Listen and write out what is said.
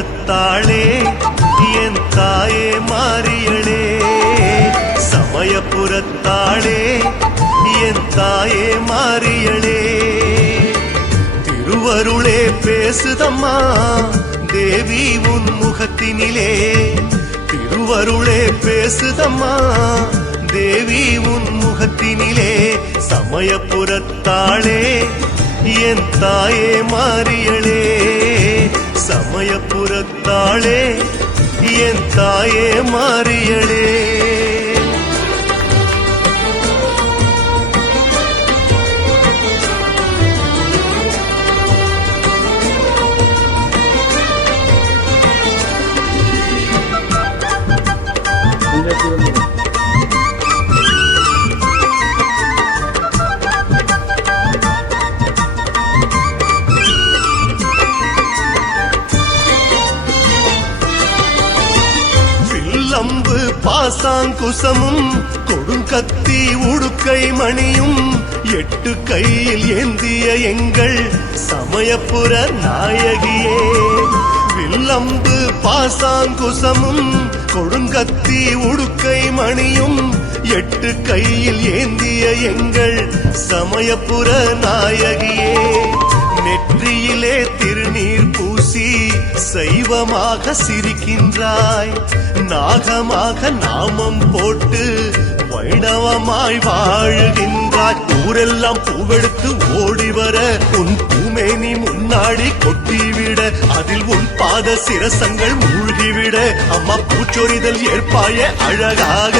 சமயபுரத்தாளே என் தாயே மாரியளே, சமயபுரத்தாளே என் தாயே மாரியளே. திருவருளே பேசுதம்மா தேவி உன் முகத்தினிலே, திருவருளே பேசுதம்மா தேவி உன் முகத்தினிலே. சமயபுரத்தாளே என் தாயே மாரியளே, சமயபுரத்தாளே என் தாயே மாரியளே. அம்பு பாசாங்குசமும் கொடுங்கத்தி உடுக்கை மணியும் 8 கையில் ஏந்திய எங்கள் சமயபுர நாயகியே. வில்லம்பு பாசாங்குசமும் கொடுங்கத்தி உடுக்கை மணியும் 8 கையில் ஏந்திய எங்கள் சமயபுர நாயகியே. நெற்றியிலே திருநீர் பூசி சைவமாக சிரிக்கின்றாய், நாகமாக நாமம் போட்டு வைணவமாய் வாழுகின்றாய். ஊரெல்லாம் பூவெடுத்து ஓடிவர உன் பூமேனி முன்னாடி கொட்டிவிட, அதில் உன் பாத சிரசங்கள் மூழ்கிவிட, அம்மா பூச்சொரிதல் ஏற்பாய அழகாக.